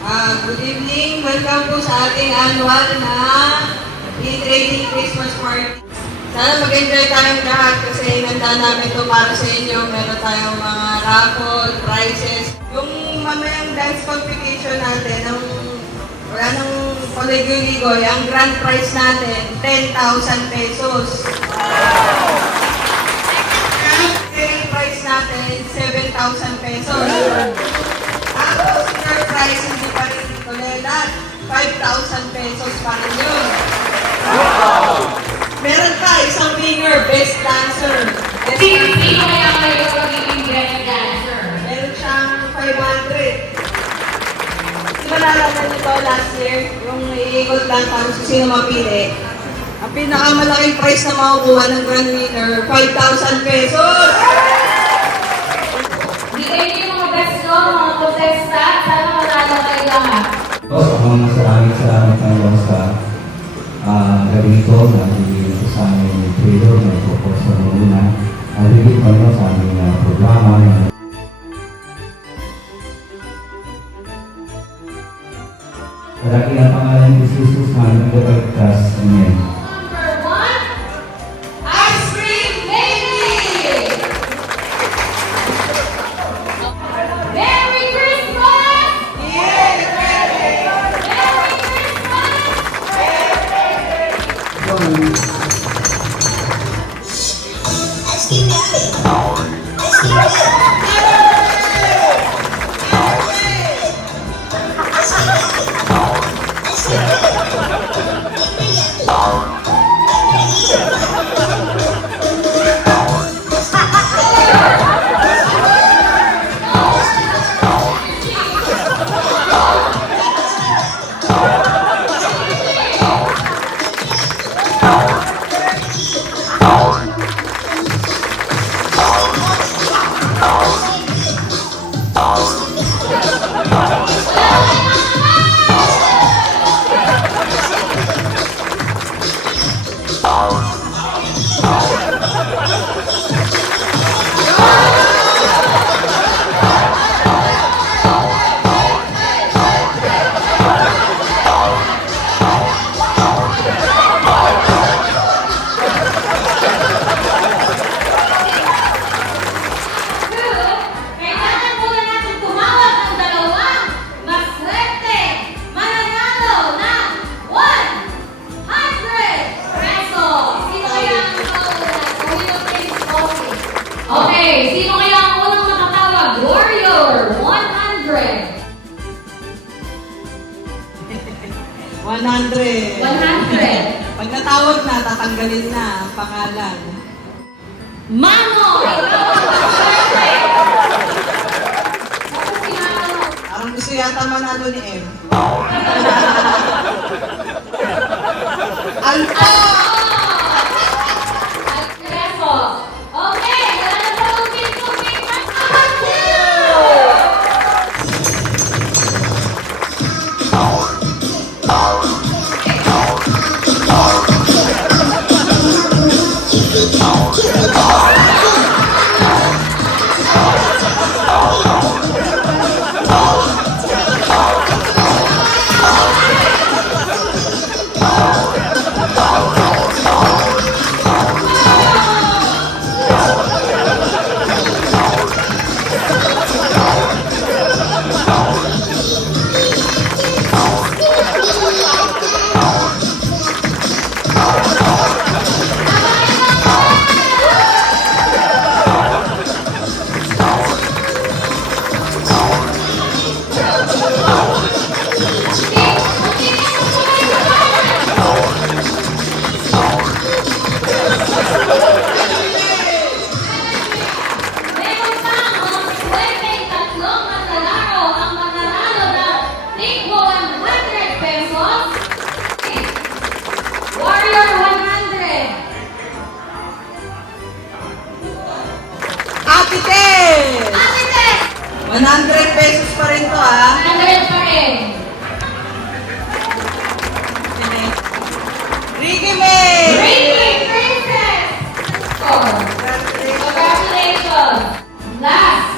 Good evening. Welcome po sa ating annual na e-trading Christmas party. Sana mag-enjoy tayong lahat kasi handa namin ito para sa inyo. Meron tayong mga raffle, prizes. Yung mamayang dance competition natin, wala nang paligoy-ligoy, ang grand prize natin, 10,000 pesos. Ang prize natin, 7,000 pesos. Tapos, third prize, hindi pa rin kulelat, 5,000 pesos pa rin yun. Meron pa, isang winner, best dancer. Sino kaya kayo magiging best dancer? Meron siyang 500. Di ba naalala nito last year? Yung iikot lang tapos sino mapili. Ang pinakamalaking prize na makukuha ng grand winner, 5,000 pesos! Bigay niyo yung mga best no, mga contestant. Sana manalo kayo lahat. Maraming salamat kayo sa gabi ito na nabigay sa aming trailer na ipopos sa muna. Nabigay kayo sa aming programa na Malaki ang pangalan ni Jesus na nagkabagtas. Amen. Number 1, Ice Cream Baby! Merry Christmas! Merry Kailangan muna natin tumawag ng dalawang maswerte mananalo ng 100 pesos. Sino kaya ang Okay, sino kaya ang unang makatawag? Warrior, 100. 100. 100. Pag natawag na, tatanggalin na ang pangalan. Manoy! Parang gusto yata manalo ni M. Alto! Pesos. Okay, wala na sa tubig-tubig. Meron pang mga swerte tatlong manlalaro ang mananalo ng tigbo 100 pesos. Warrior 100. Ate Tess! Ate Tess, 100 pesos pa rin to, ha? 100 pa rin. Ricky May! Ricky Princess. Congratulations. Last.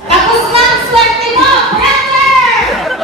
Tapos na ang swerte mo, brother!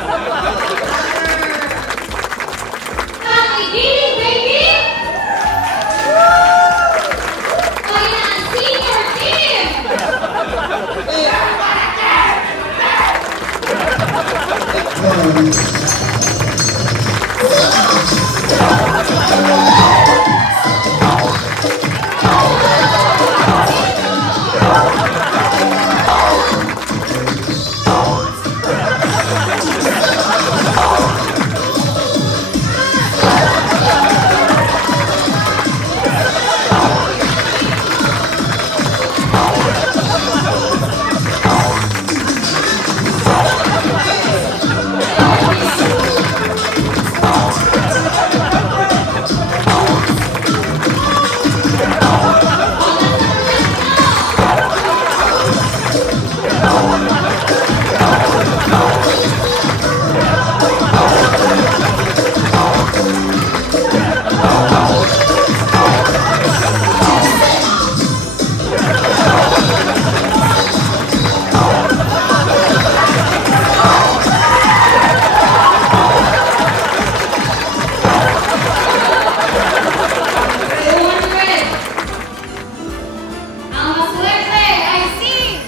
Ang maswerte ay si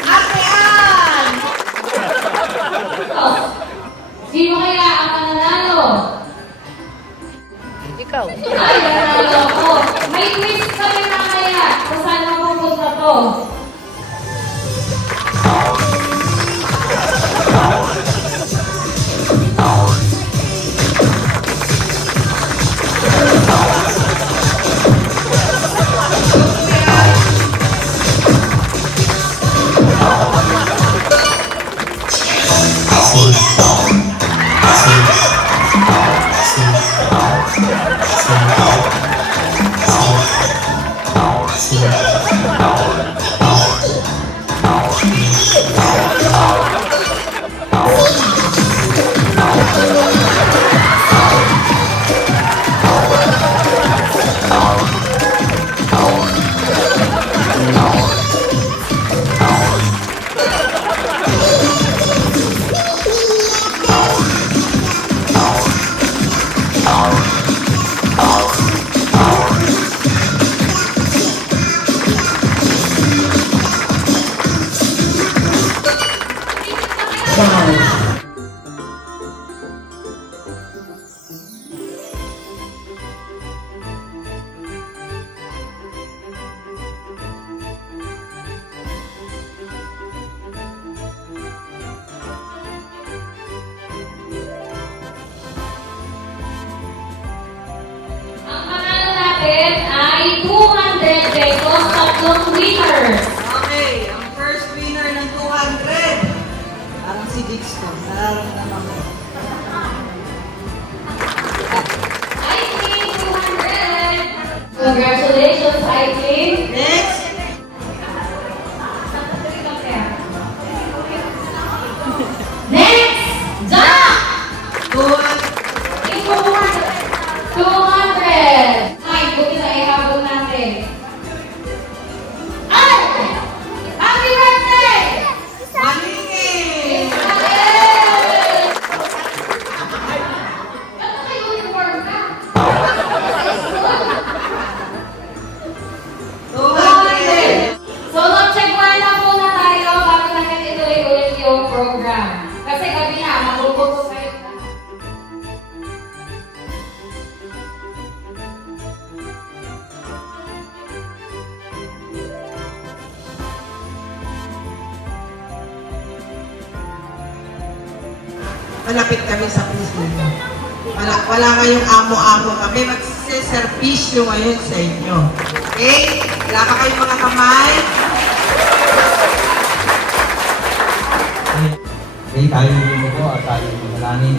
Ate Ann! Sino kaya ang mananalo? Ikaw. Ay, nanalo ako. May quiz kami mamaya kung saan mapupunta to. Ang panalo natin ay 200 pesos tatlong winners. Okay, ang first winner ng 200. Parang si Dix ko. Nararamdaman ko. Aileen, 200. Congratulations, Aileen. Next, Next, Jack! 200. 200. Ay, buti na ihabol natin. Ay! Happy birthday! Maningin! Isabel! Ba't naka-uniform ka? 200. So, mag-check na muna tayo bago natin ituloy ulit yung program. Kasi gabi na, magugutom kayo na. Malapit kami sa prison. Wala kayong amo-amo kami. Magsiservisyo ngayon sa inyo. Okay? Wala ka kayong mga kamay. Okay, tayo yung ko at tayo yung manalangin.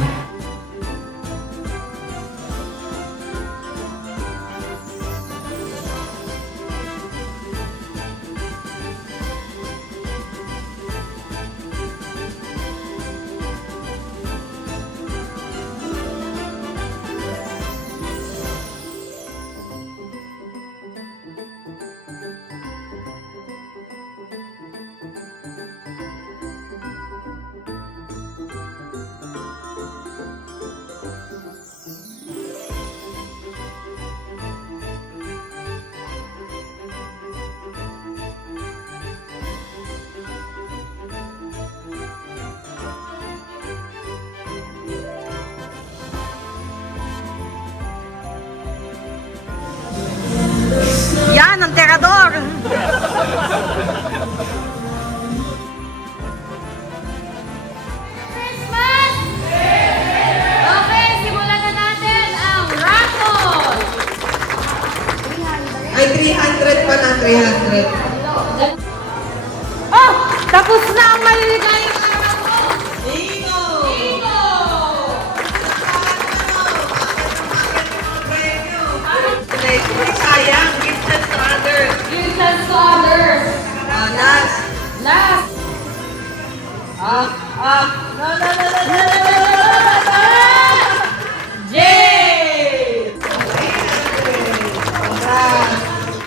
last. Last. No. Jay!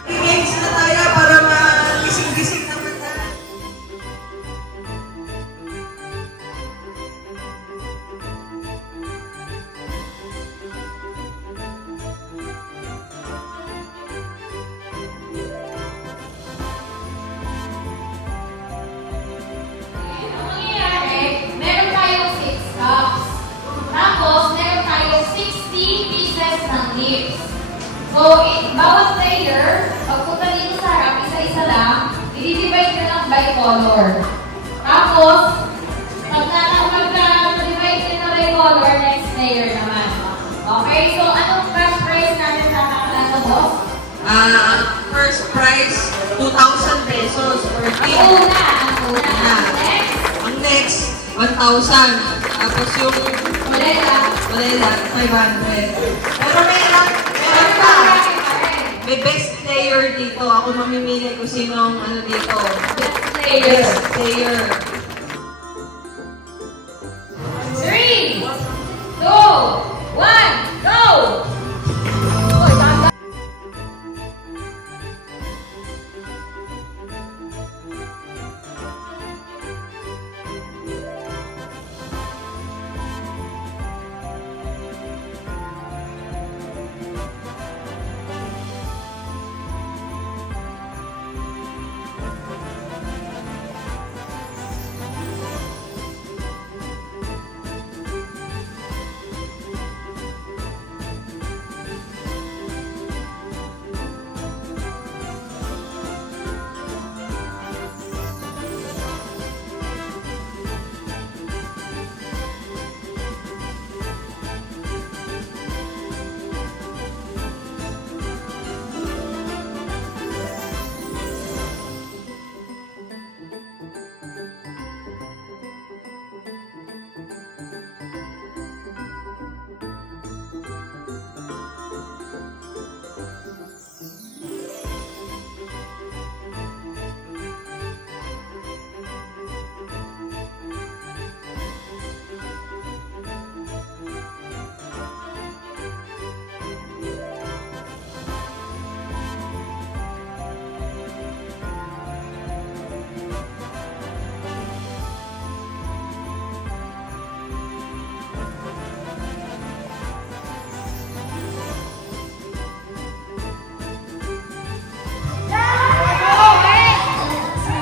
Games na tayo para magising-gising naman na. Ang mangyayari, meron tayong 6 cups. Tapos, meron tayong 60 pieces ng lips. So, bawat player, pagpunta dito sa harap, isa-isa lang, i-divide ka lang by color. Tapos, pag na-divide ka na by color, next player naman. Okay, so anong cash prize natin sa kakalasa, boss? First prize, 2,000 pesos per team. Ang una. Next, Ang next, 1,000. Tapos yung ulela. 500. Pero meron pa. May best player dito. Ako mamimili kung sinong dito. Player. Best player. 3, 2, 1, go!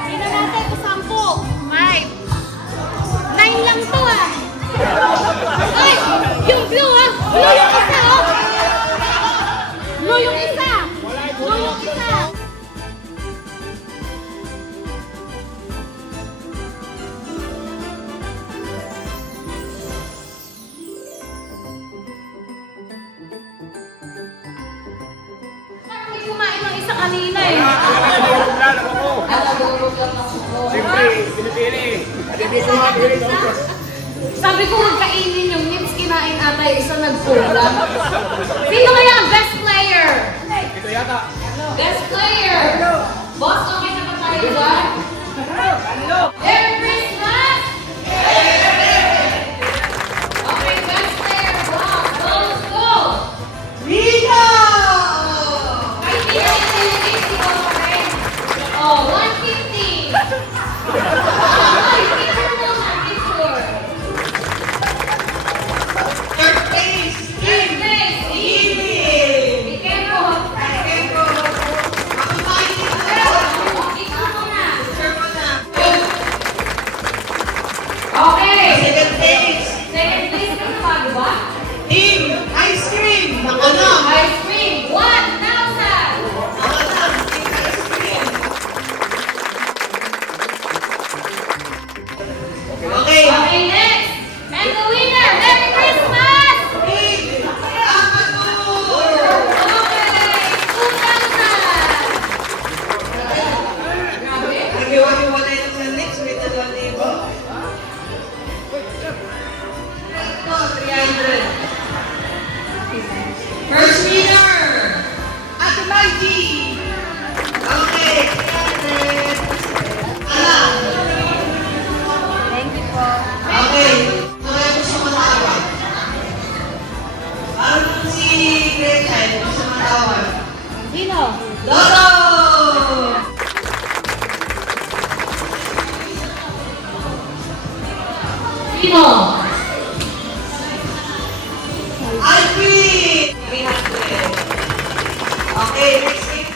Tingnan natin kung 10. 5. 9 lang to ah. Ay! Yung blue ah! Blue yung isa oh! Blue yung isa! Blue yung isa! Hindi kumain ng isa kanina eh. Siyempre, pinipili. At hindi ko mapili ito. Sabi ko huwag kainin yung nips, kinain ata yung isa nagkulang. Sino kaya ang best player? Ito yata. Best player! Boss, okay na ba tayo dyan? Merry Christmas! Okay, best player, go! Go! Rito! Ay, hindi na yung si Boss Ren. Oh, 150! Ay, picture muna, picture. Third place, Third place, Stevie! Be careful. Tempo. Ako tayo dito. Picture muna. Picture mo na. Sino? Alvin! 300. Okay, next game.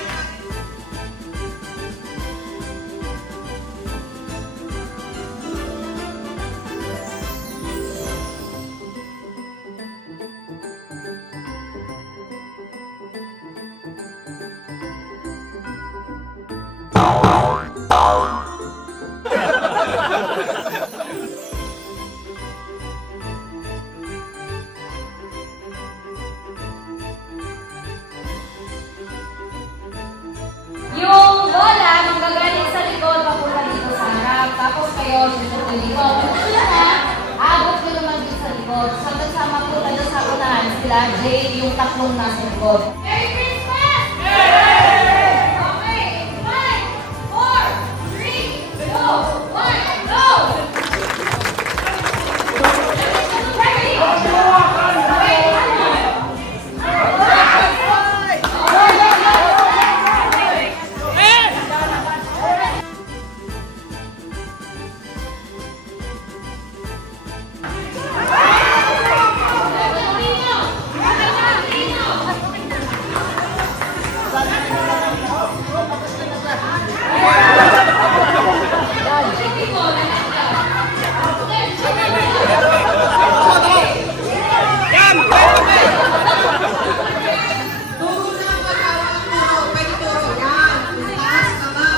Yung lola, manggagaling sa likod, papunta dito sa harap. Tapos kayo, dito sa likod. Pag na, abot ko naman dito sa likod. So, doon sa mapunta doon sa unahan, sila, Jay, yung tatlong nasa likod. Merry Christmas! Okay, 5, 4, 3, 2, 1, go! Ready? Turo na ang pagkawang turo. Pwede turo. Yan. Taas, tama.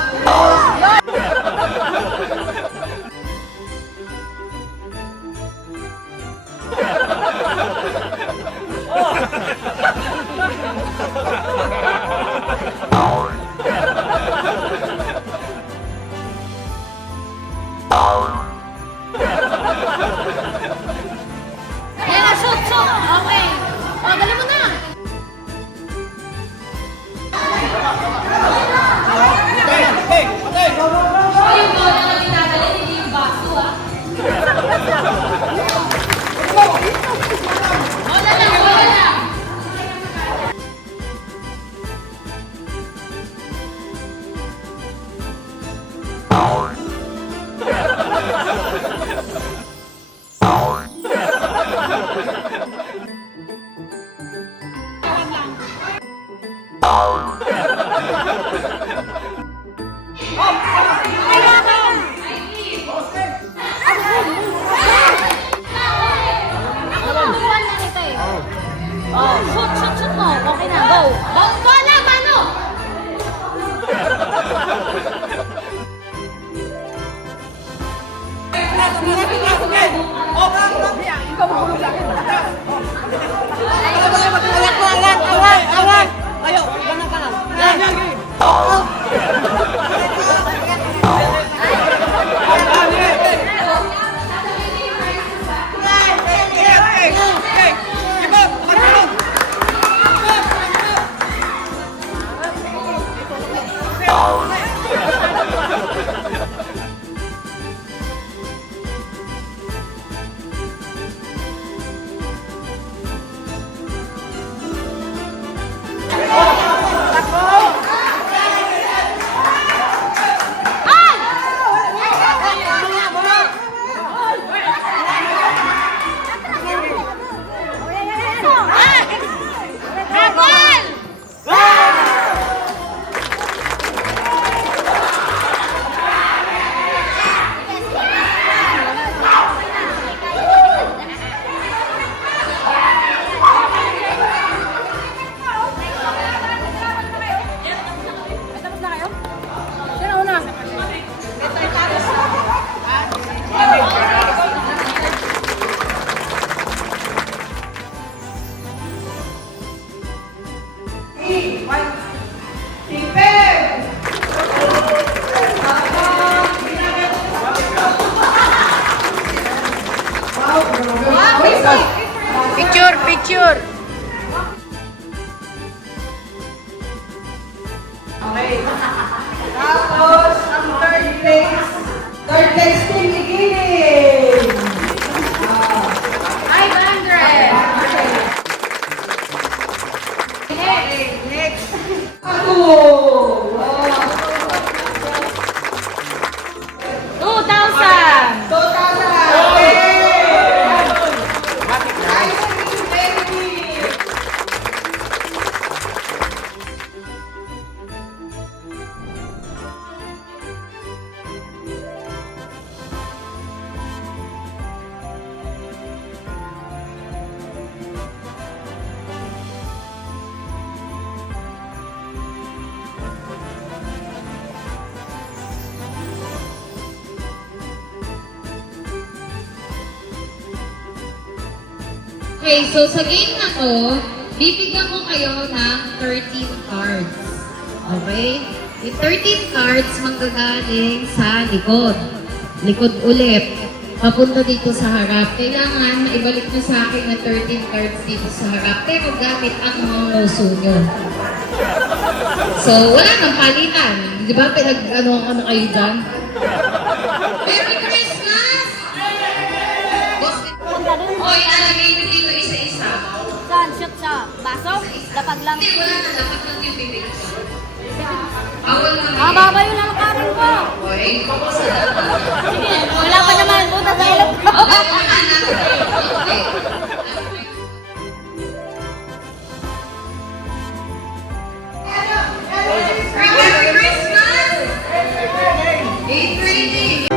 Ayan na, shoot, shoot. Okay. O, dali mo na. Oh, yung lola na dinadalhin, hindi yung baso, ah. Lola lang, lola lang. Ako lang buwan lang ito eh. Oh, shoot, shoot, shoot mo. Okay na, go. Go, go na, mano. Picture, picture. Okay. Tapos, ang third place team, beginning. 500. Okay, next. Ako. 2,000. 2,000. Okay. Okay, so sa game na to, bibigyan ko kayo ng 13 cards. Okay? Yung 13 cards manggagaling sa likod. Likod ulit. Papunta dito sa harap. Kailangan maibalik nyo sa akin na 13 cards dito sa harap. Pero gamit ang mga nguso nyo. So, wala nang palitan. Di ba? Pinag-ano na kayo dyan? Merry Christmas! Hoy, alagay nyo dito isa-isa. Saan? Shoot sa baso? Lapag lang. Hindi, wala na. Dapat lang yung bibig ko. Bawal na may... Mababa yung lalakarin ko. Hoy, sa dapat. Sige, wala pa naman. Puta sa ilog ko. Okay. Merry Christmas! 8:30.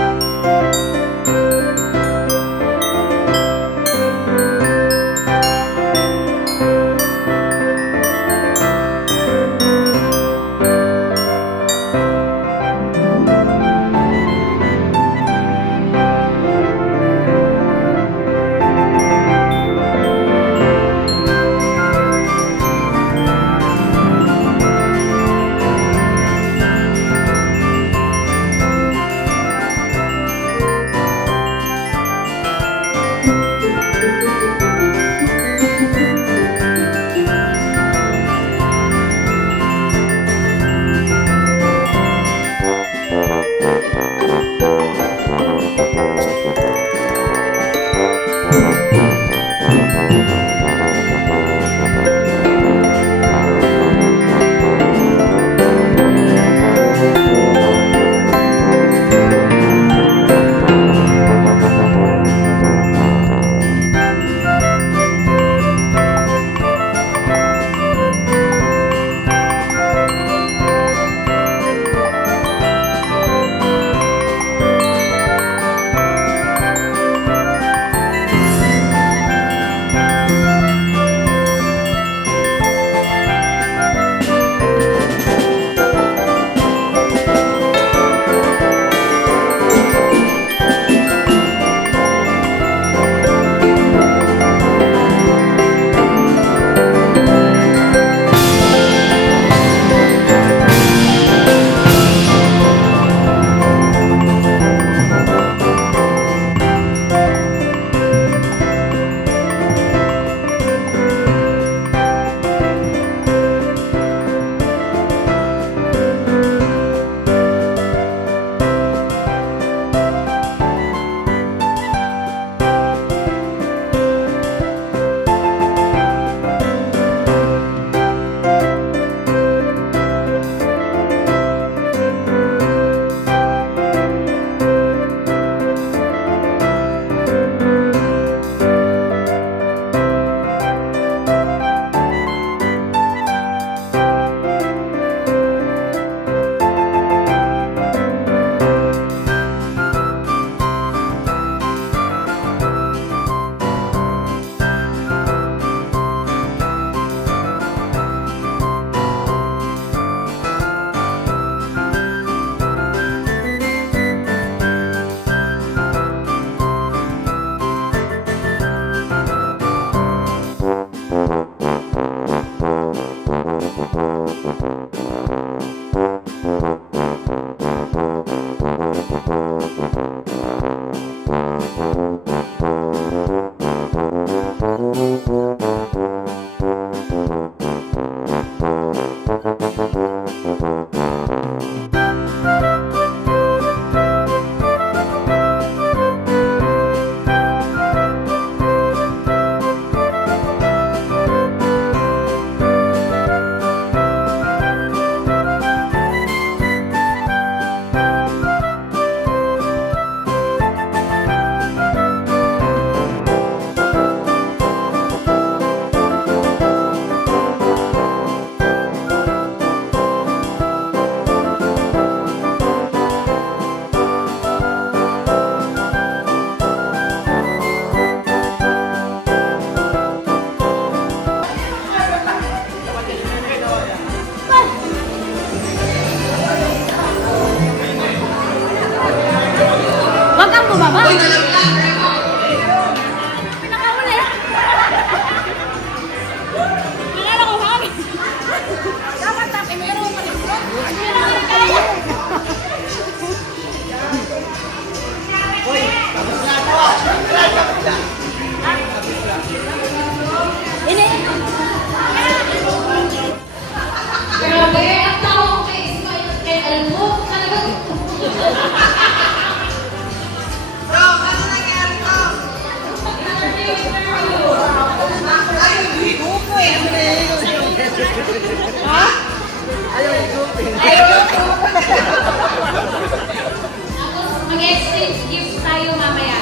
Tapos mag-exchange gifts tayo mamaya.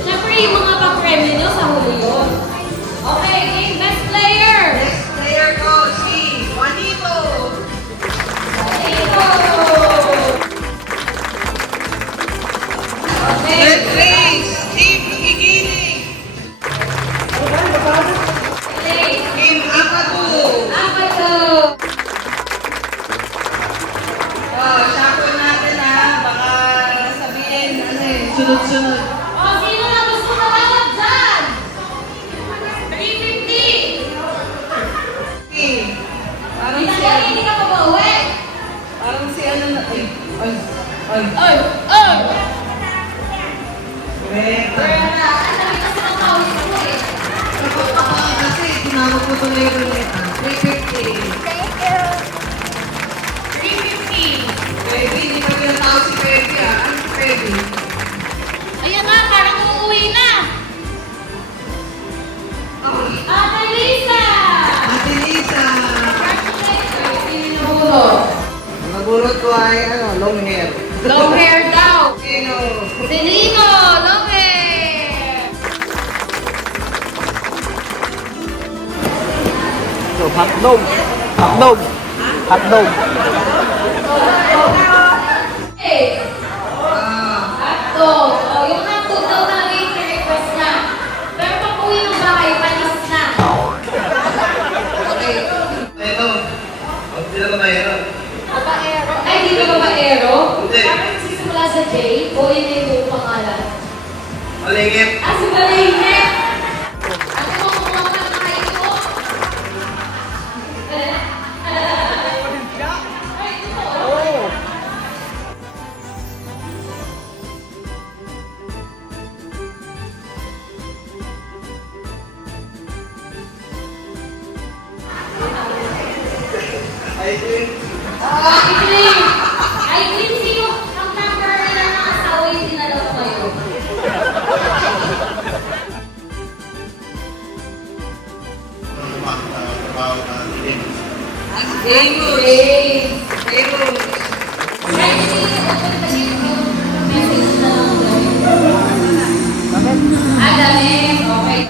Siyempre, yung mga pa-premyo nyo sa huli yun. Okay, game best player! Next player ko, si Juanito. Ito! Okay. Third place, Team Igigiling. Okay. Team Akatu. Apat to. Shuffle natin ha. Baka sabihin, ano eh, sunod-sunod. O, sino na gusto matawag dyan? 350! Okay. Parang si, Pinagyan, hindi ka pa ba uwi? parang si ano na, ay, ay, ay. Oy! Oy! Correct. Kaya na, ang dami kasi ng kawis ko eh. Kasi tinawag ko tuloy yung ruleta. 350. 350! Baby, hindi pa pinatawag si Baby ah. Ano si Baby? Ayan na, parang uuwi na! Oh, Ate Lisa! Ate Lisa. Congratulations! Nagulot ko ay ano, long hair. Long hair daw! Sino? Delino! Long hair! So, hotdog. Hotdog. Hotdog. Hey! Hotdog! Oh, yung hotdog daw talaga yung request niya. Pero pag uwi ng bahay, panis na. Okay. Ito. Hindi na ba mayroon? Babaero. Ay, di ba babaero? Hindi. Parang nagsisimula sa J, o yun yung buong pangalan. Maligit. Ah, si Balayne! Ate mo, kumuha ka na kayo ko. Ay, ito. Oo. I think Ikling! Ay, Ikling, sino ang number nila ng asawa yung dinala ko kayo? Amos. Hey! Amos. Right, message na lang. Ah, damit. Okay.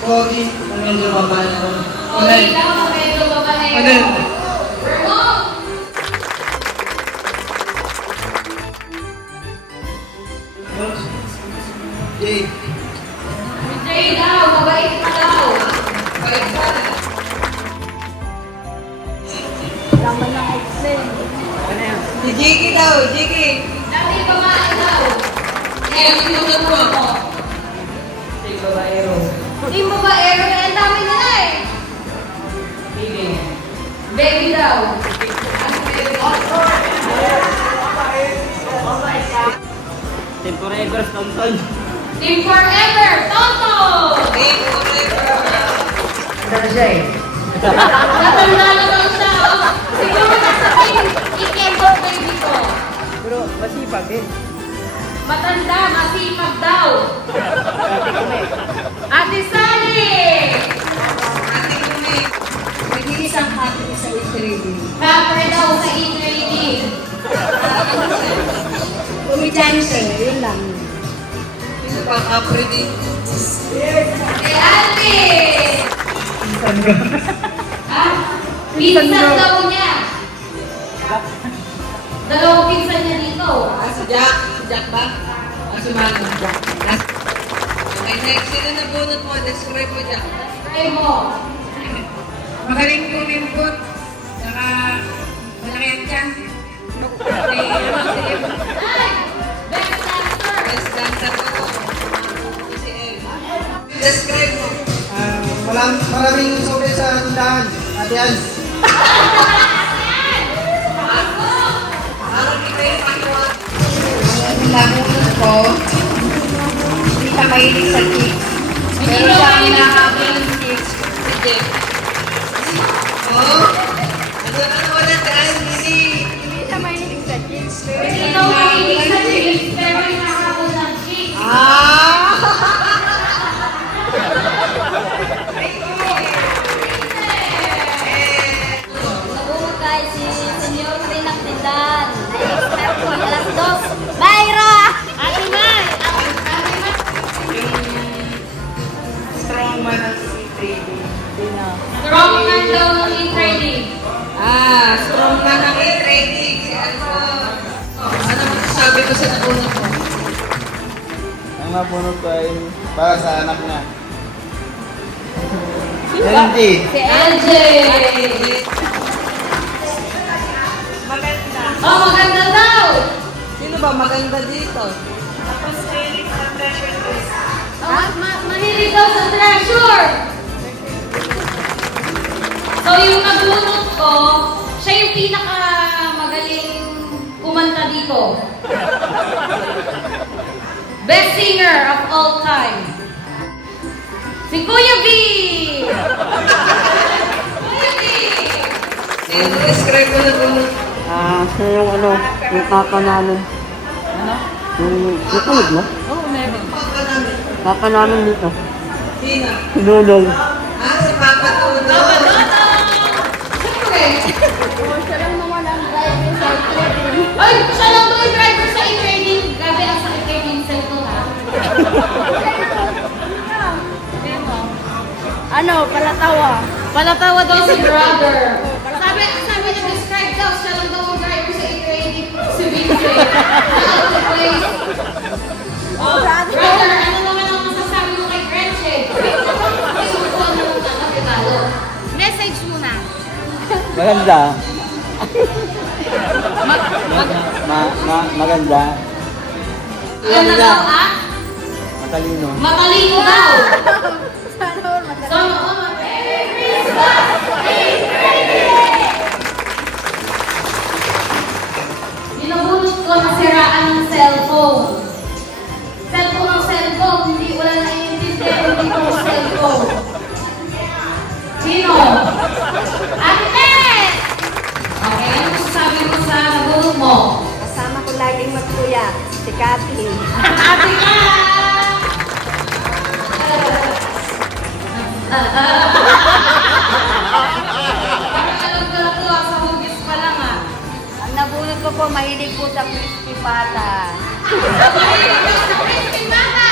Pogi. Ano yung lumabas ko? Okay, ikaw ang medyo babae. Ano? Remote! Jade. Jay daw, mabait ka daw. Balik ka. Si Jiggy daw, Jiggy. Dati babae daw. Eh, ang pinunod mo. Team babaero, eh, ang dami nila eh. Baby daw. Temporary Thompson. Team Forever, Toto! Hey, forever. Natanda na daw siya, oh. Siguro nasa team Ikembo baby ko. Pero masipag din. Matanda, masipag daw. Ate Sally! Ate Kumi. Nag-iisang happy sa e-trading. Rapper daw sa e-trading. Kumidyante, yun lang. Sino pa kapre din? Eh, Ate! Ah, pinsan daw niya. Dalawang pinsan niya dito. Ah, si Jack. Si Jack ba? Ah, si Mano. Okay, next. Sino na bunot mo? Describe mo, Jack. Try mo. Magaling kumimpot. Saka malaki ang tiyan. Ay! Best dancer! Best dancer ko. Si El. Describe mo. Maraming sobe sa tindahan. Ate Ann. Parang ito yung paniwa. Lamunan ko, hindi siya mahilig sa chicks. Hindi Pero daw siya mahilig sa pinakain ng chicks. Si Jeff. Oh? Ano ulit? Hindi. Hindi siya mahilig sa chicks. Pero Hindi siya daw mahilig sa pinakain ng chicks, pero nakakapos ng chicks. Nabunod kahit si Senyor rin ang ko sa nabunot mo. Ang nabunod ko ay para sa anak niya. Hindi. Si LJ! Maganda. Oh, maganda daw! Sino ba maganda dito? Mahilig daw sa treasure! So, yung nabunot ko, siya yung pinakamagaling kumanta dito. Best singer of all time. Si Kuya B! Kuya B! Describe mo nabunot. Siya yung yung papa namin. Ano? Yung tunog mo? Oo, meron. Papa namin. Papa namin dito. Sino? Si Dudol. Si Papa Tudo. Siyempre. Ay, siya lang daw yung driver sa e-training. Grabe, ang sakit kayo ng cellphone, ha? Palatawa. Palatawa daw si brother. Sabi niya, describe daw, siya lang daw ang driver sa e-training. Si Vince. Out of place. Oh, brother, ano naman ang masasabi mo kay Gretchen? Isukuan mo na kapitalo. Message muna. Maganda. Maganda. Ano daw, ha? Matalino. Matalino daw. Sana all maganda. Sana all. Merry Christmas! Binabunot ko na siraan ng cellphone. Cellphone, hindi wala na iintindihan dito ang cellphone. Sino? Ate Ned! Okay, ano masasabi mo sa nabunot mo? Kasama ko laging magkuya. Si Cathy. Ate ka! Parang alam ko na to, sa hugis pa lang ah. Ang nabunot ko po, mahilig po sa crispy pata. Mahilig daw sa crispy pata!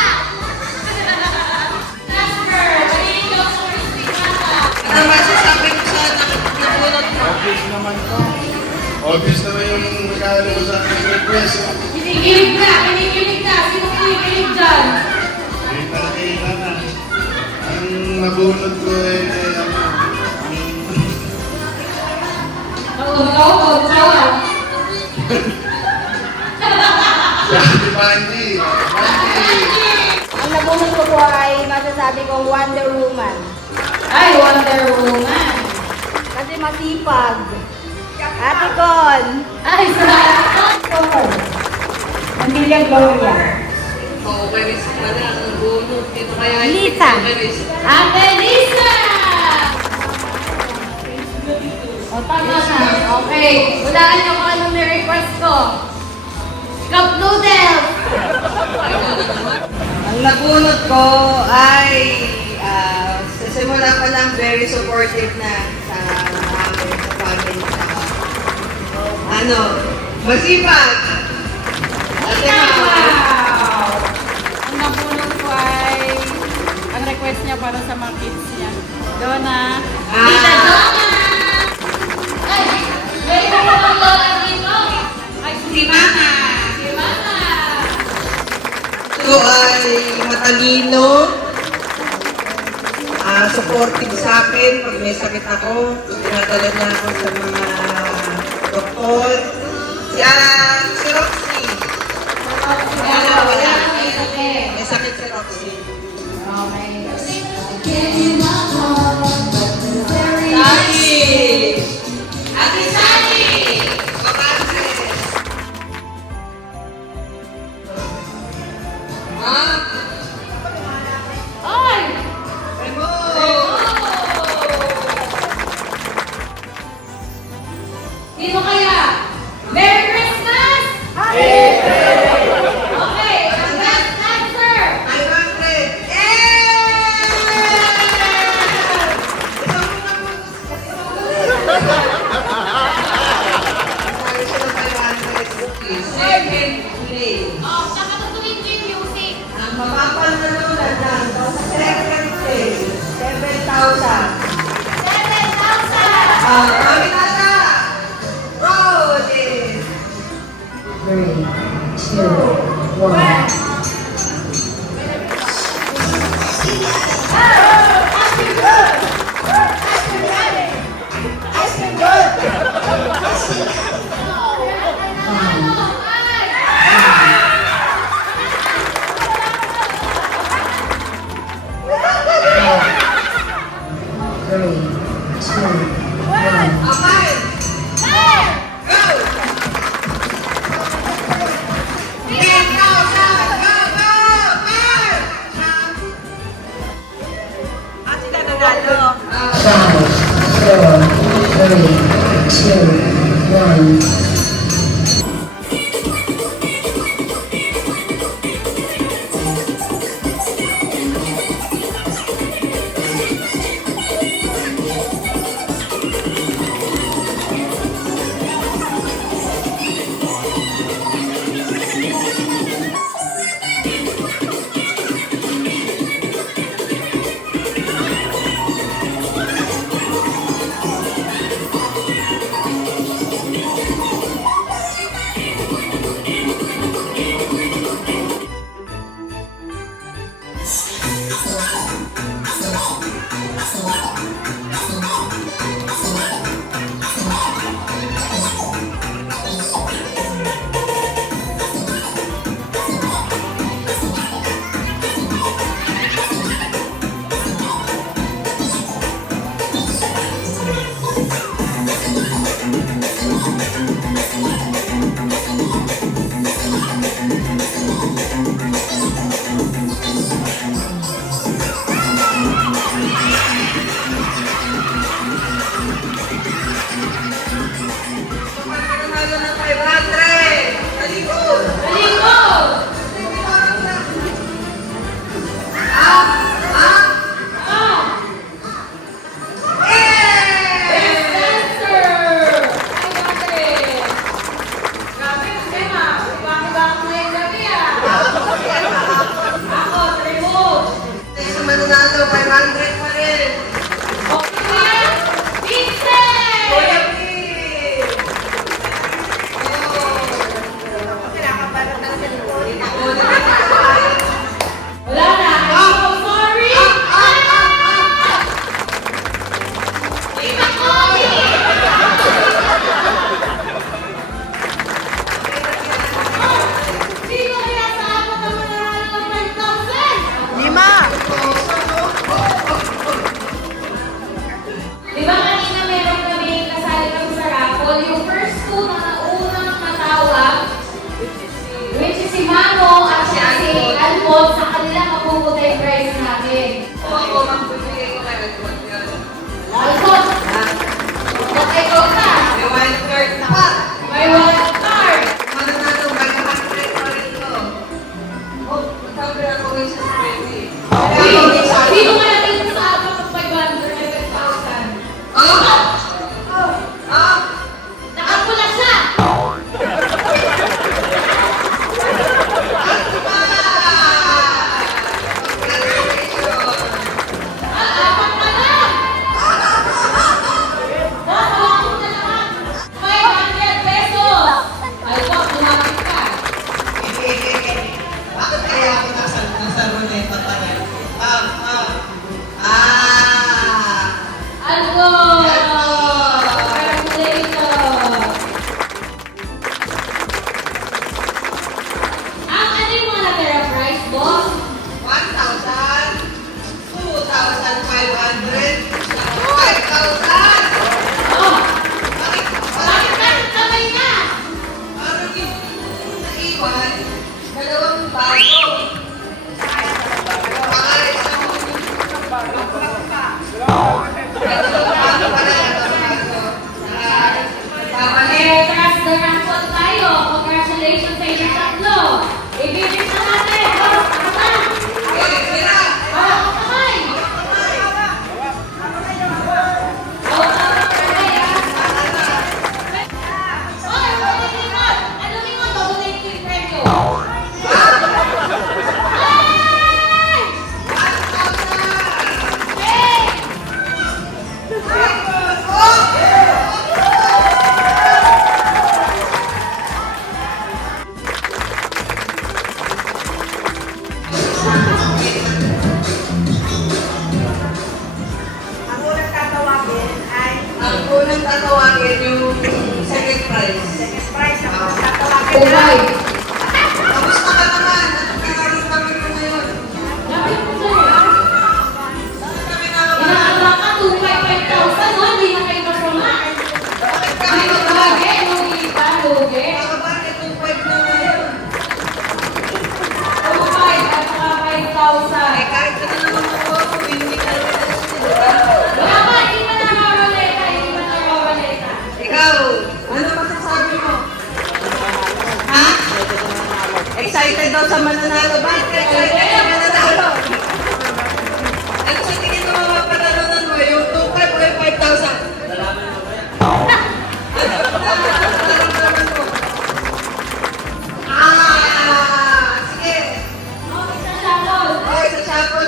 Casper, mahilig daw sa crispy pata! Ano masasabi mo sa nabunot mo? Obvious naman to. Obvious naman yung regalo ko sa aking request. Kinikilig ka! Sino kinikilig dyan? Kita na. Ang nabunod ko ay Tawag. si Banji. Ang nabunot ko po ay masasabi kong Wonder Woman. Ay, Wonder Woman! Kasi masipag. Ate Con. Ay, sarap! Pamilya Gloria. Oo, Paris pala. Ang bunot. Dito kaya Lisa. Paris. Ate Lisa! O, tama na. Okay. Ulaan niyo kung anong ni-request ko. Cup noodles! Ang nabunot ko ay sa simula pa lang very supportive na sa amin, sa family. Masipag! Ate Mao. Wow! Ang nabunod ko ay ang request niya para sa mga kids niya. Donna. Tita Donna! Ay! May mga lola dito! Ay, Si Mama. si Mama! Ito ay matalino. Supportive sa akin pag may sakit ako. Dinadala niya ako sa mga doktor. Si Roxy. Wala. May sakit si Roxy. Sally! Ate Sally! Babases! Ay! Remo! Sino kaya? Merry Christmas! Okay, ang best answer! 500! Yay! Sabi siya ng 500 Second place. Oh, kakatutuin ko yung music. Ang mapapanalunan ng second place, 7,000. 7,000! Kami nasa roll is 3, 2, Panalo ng 500! Talikod! Talikod! Ah! Best dancer! Ay, grabe! Grabe, Emma. Iba-iba ako ngayong gabi, ah. Ako, remote. Sa mananalo, 500 pa rin! Okay, kuya. Vincent! Kuya Pete! Wala na. I'm so sorry. Tita Cory! Sino kaya sa apat ang mananalo ng 5,000? 5,000! Di ba kanina meron kami kasali kami sa raffle? Yung first two na naunang matawag, which is si Mano at si Alphonse, sa kanila mapupunta yung prize natin. Ako, magbibigay ko kay Alphonse yun. Alphonse! Nag-ikaw ka! May wild card na pa! May wild card! Mananalo, 500 pa rin to. Oh, magkabri ako ngayon sa Spredy. Sino kaya dito sa apat ng 500 na 5,000? Ah! Nakapula siya! Apat na lang! Tatawagin na lahat! 500 pesos! Alphonse, lumapit ka! Bakit kaya ako nasa runeta pa rin? Alphonse! Congratulations! Ang ano yung mga natira price, boss? 1,000, 2,500, 5,000! Oh! Bakit? Bakit natin kamay na? Parang yung naiwan, dalawang bago. Baka isang dalawang bago pala, dalawang bago. Babalik. Trust the raffle tayo. Congratulations sa inyong tatlo. Ibibig na natin. Para sa kata. Tira! Para sa kamay. Hawak ang kamay, ah. Oy, wala lingon. Ano lingon? Donate ko yung premyo. Ay! Hey! Ang unang tatawagin yung second prize. Second prize na tatawagin Kulay. Kamusta ka naman? Anong kakaroon kami mo ngayon? Lapit mo sa'yo. Bakit kami nakabahan? Inaabang ka 2,500, no? Hindi na kayo masama. Bakit kami Hindi ko nakabahan? lagi. Lugi ba? Lugi? Nakabahan itong 5 na ngayon. 2,500 at saka 5,000. Kahit ano naman ako, hindi ka rin diba? Wala ba? Hindi ba nakawaleta? Hindi ba nakawaleta? Ikaw, ano masasabi mo? Ha? Excited daw sa mananalo. Bakit ka excited sa mananalo? Ano sa tingin mo mga panalunan mo? Yung 2,500 o yung 5,000? Ano nararamdaman mo? Sige. Okay, sa shuttle. Okay, sa chapel